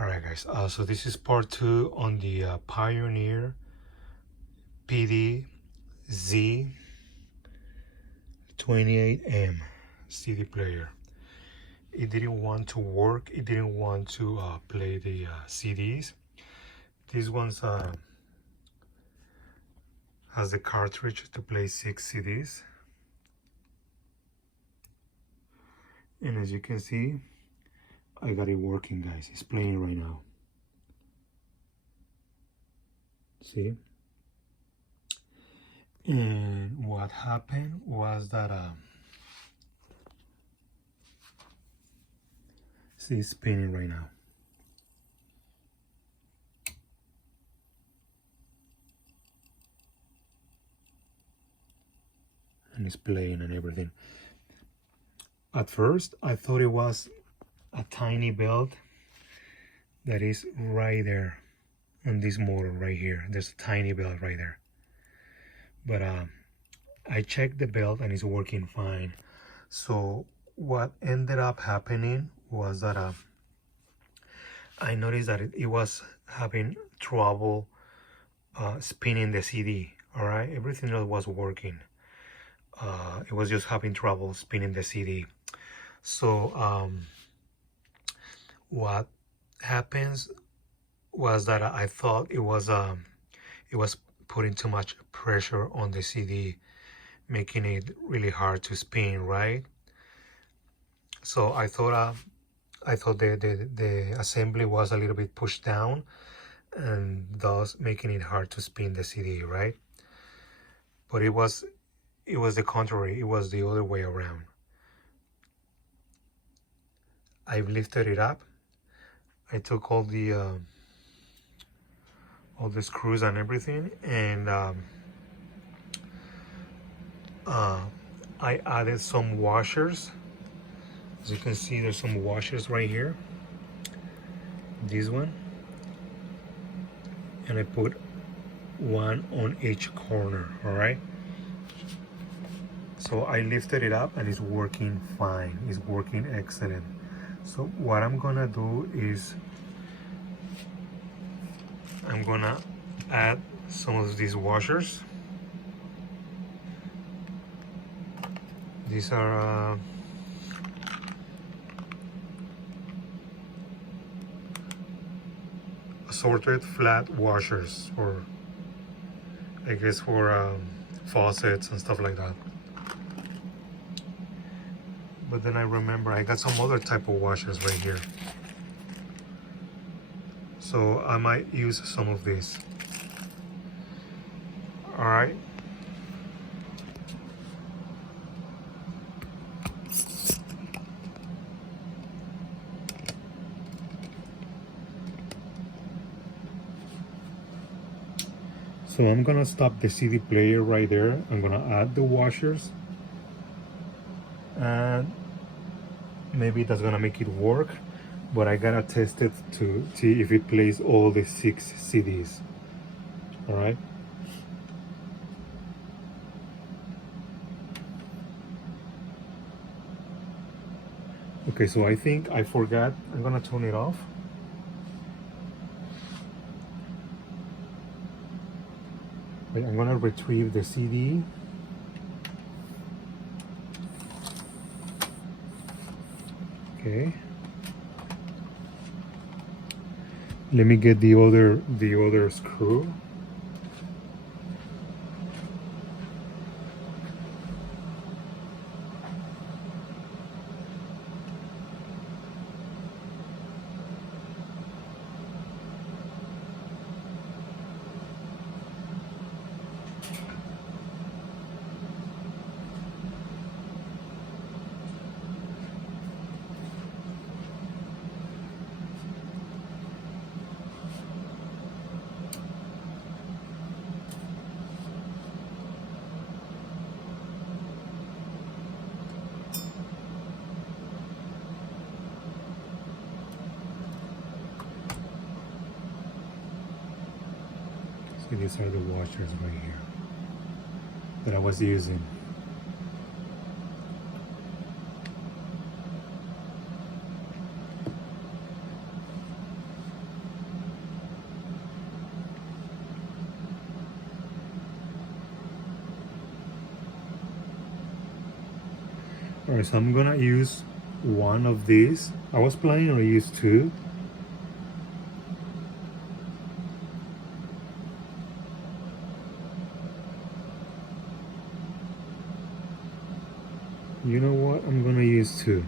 Alright guys, so this is part 2 on the Pioneer PD-Z85M CD player. It didn't want to work, it didn't want to play the CDs. This one's has the cartridge to play 6 CDs. And as you can see, I got it working, guys. It's playing right now. See? And what happened was that see, it's spinning right now. And it's playing and everything. At first, I thought it was a tiny belt that is right there on this motor right here. There's a tiny belt right there. But I checked the belt and it's working fine. So what ended up happening was that I noticed that it was having trouble spinning the CD. All right, everything else was working. It was just having trouble spinning the CD. So what happens was that I thought it was putting too much pressure on the CD, making it really hard to spin, right? So I thought the assembly was a little bit pushed down, and thus making it hard to spin the CD, right? But it was the contrary. It was the other way around. I've lifted it up. I took all the screws and everything, and I added some washers. As you can see, there's some washers right here. This one, and I put one on each corner. All right. So I lifted it up and it's working fine. It's working excellent. So what I'm gonna do is I'm gonna add some of these washers. These are assorted flat washers, or I guess for faucets and stuff like that. But then I remember I got some other type of washers right here. So I might use some of these. All right. So I'm gonna stop the CD player right there. I'm gonna add the washers, and maybe that's gonna make it work, but I gotta test it to see if it plays all the 6 CDs. All right. Okay, so I think I forgot. I'm gonna turn it off. Wait, I'm gonna retrieve the CD. Okay. Let me get the other screw. See, these are the washers right here that I was using. Alright, so I'm gonna use one of these. I was planning to use two. You know what? I'm gonna use two.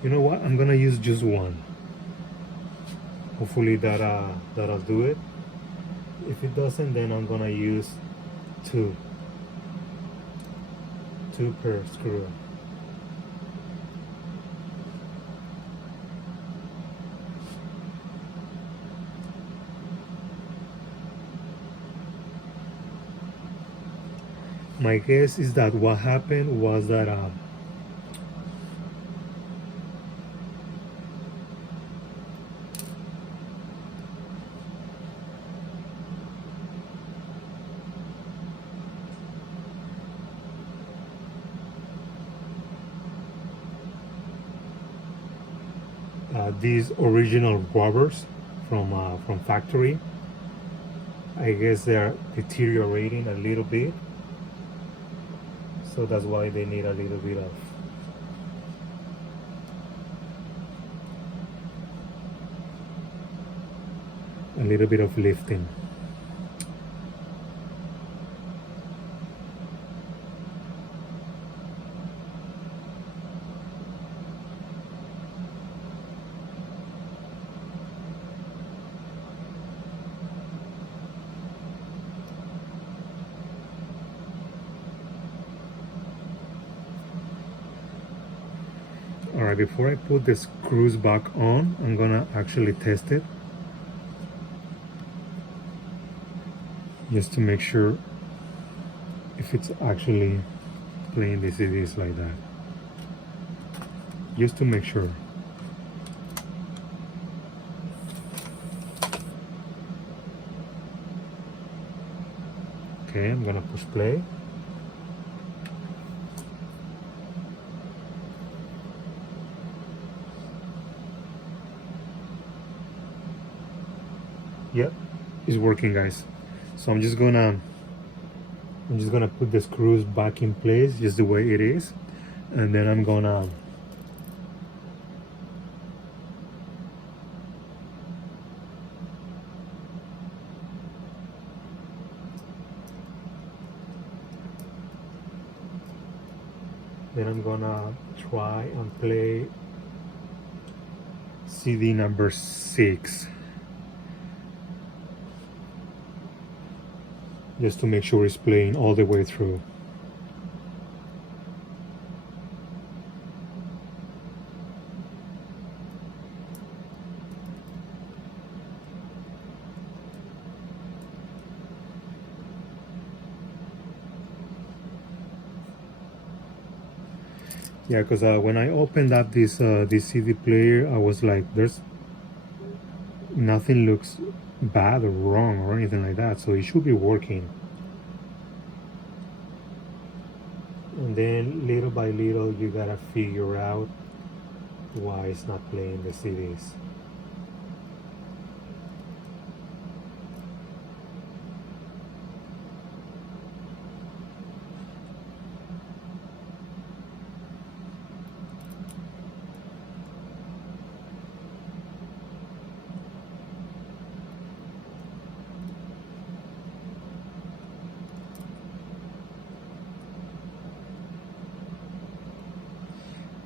You know what? I'm gonna use just one. Hopefully that'll do it. If it doesn't, then I'm gonna use two per screw. My guess is that what happened was that these original rubbers from factory, I guess they're deteriorating a little bit, so that's why they need a little bit of lifting. Alright, before I put the screws back on, I'm gonna actually test it, just to make sure if it's actually playing the CDs like that. Just to make sure. Okay, I'm gonna push play. Yep, it's working, guys. So I'm just gonna put the screws back in place just the way it is, and then I'm gonna try and play CD number 6, just to make sure it's playing all the way through. Yeah, because when I opened up this CD player, I was like, there's nothing looks bad or wrong or anything like that, so it should be working. And then little by little, you gotta figure out why it's not playing the CDs.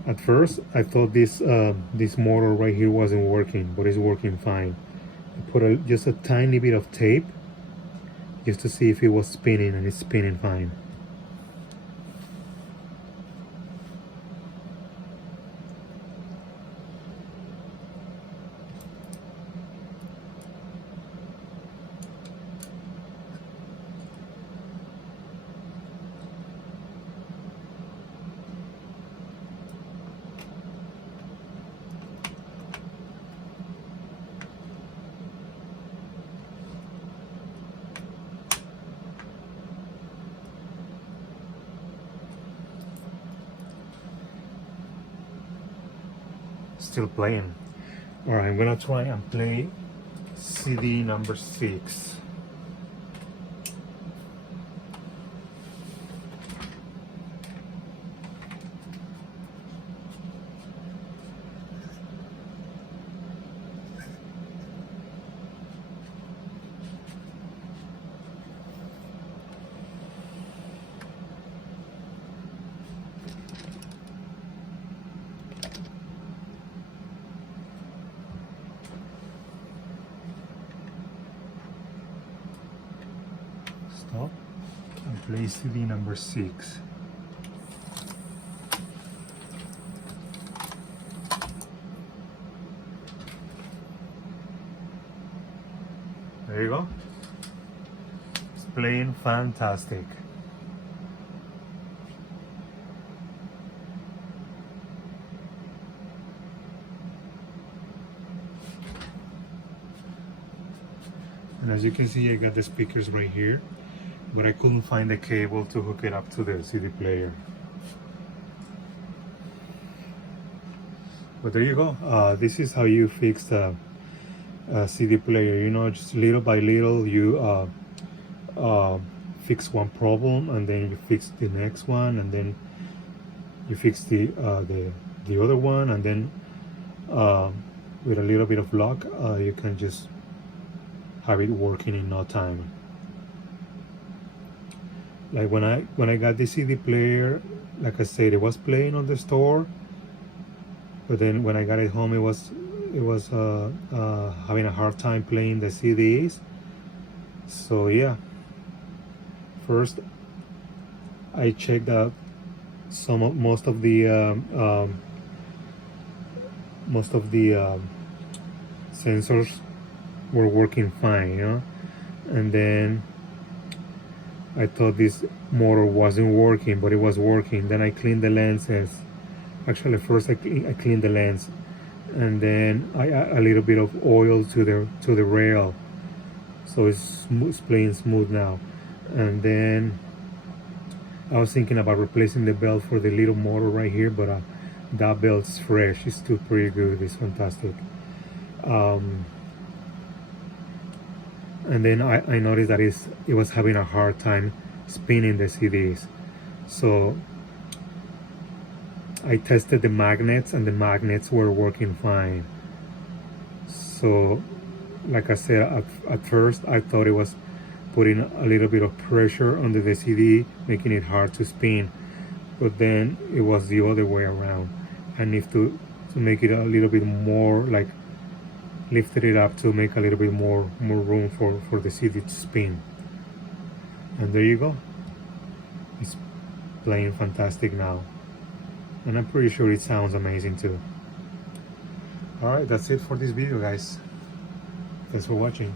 At first, I thought this motor right here wasn't working, but it's working fine. I put just a tiny bit of tape just to see if it was spinning, and it's spinning fine. still playing. All right, I'm gonna try and play CD number 6. Stop and play CD number 6. There you go. It's playing fantastic. And as you can see, I got the speakers right here, but I couldn't find the cable to hook it up to the CD player. But there you go. This is how you fix the CD player. You know, just little by little, you fix one problem, and then you fix the next one, and then you fix the other one, and then with a little bit of luck, you can just have it working in no time. Like when I got the CD player, like I said, it was playing on the store, but then when I got it home, it was having a hard time playing the CDs. So yeah, first I checked out most of the sensors were working fine, you know, and then I thought this motor wasn't working, but it was working. Then I cleaned the lenses. Actually, first I cleaned the lens, and then I add a little bit of oil to the rail, so it's playing smooth now. And then I was thinking about replacing the belt for the little motor right here, but that belt's fresh. It's still pretty good. It's fantastic. And then I noticed that it was having a hard time spinning the CDs. So I tested the magnets, and the magnets were working fine. So like I said, at first I thought it was putting a little bit of pressure under the CD, making it hard to spin. But then it was the other way around. I need to make it a little bit more, like lifted it up to make a little bit more room for the CD to spin. And there you go. It's playing fantastic now. And I'm pretty sure it sounds amazing too. Alright, that's it for this video, guys. Thanks for watching.